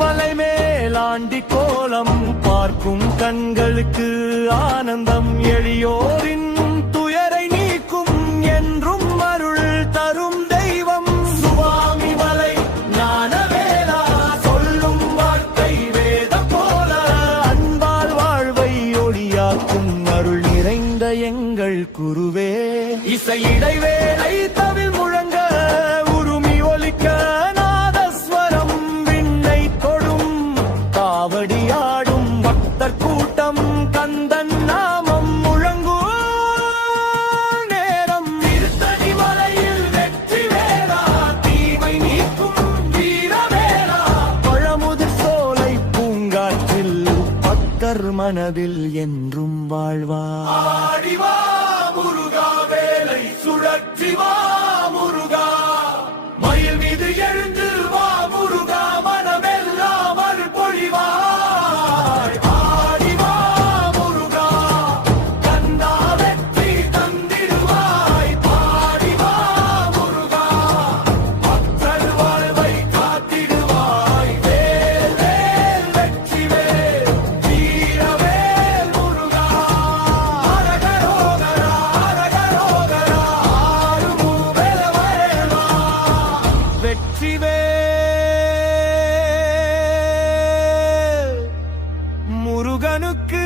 மலை மேலாண்டி கோலம் பார்க்கும் கண்களுக்கு ஆனந்தம், எளியோரின் துயரை நீக்கும் என்றும் அருள் தரும் தெய்வம். சுவாமி மலை ஞானவேலா சொல்லும் வார்த்தை வேதம் போல, அன்பால் வாழ்வை ஒளியாக்கும் அருள் நிறைந்த எங்கள் குருவே. இசை இடைவேளை தவில் முழங்க உருமி ஒலிக்க நாதஸ்வரம் விண்ணை தொடும், காவடியாடும் பக்தர் கூட்டம் கந்தன் நாமம் முழங்கும் நேரம். திருத்தணி மலையில் வெற்றி வேலா தீமை நீக்கும் வீரவேலா, பழமுதிர் சோலை பூங்காற்றில் பக்தர் மனதில் என்றும் வாழ்வார். ஆடிவா முருகா வேலை சுழற்றி வா முருகா, மயில் மீது எழுந்து வா முருகா, மனமெல்லாம் அருள் பொழிவாய். ஆடி வா முருகா, கந்தா வெற்றி தந்திடுவாய். பாடி வா முருகா, பக்தர் வாழ்வை காத்திடுவாய். வேல் வேல் வெற்றி வேல் வீரவேல் முருகா, அரகரோகரா அரகரோகரா, ஆறுமுகவேல் வேலா. வெற்றிவேல் முருகனுக்கு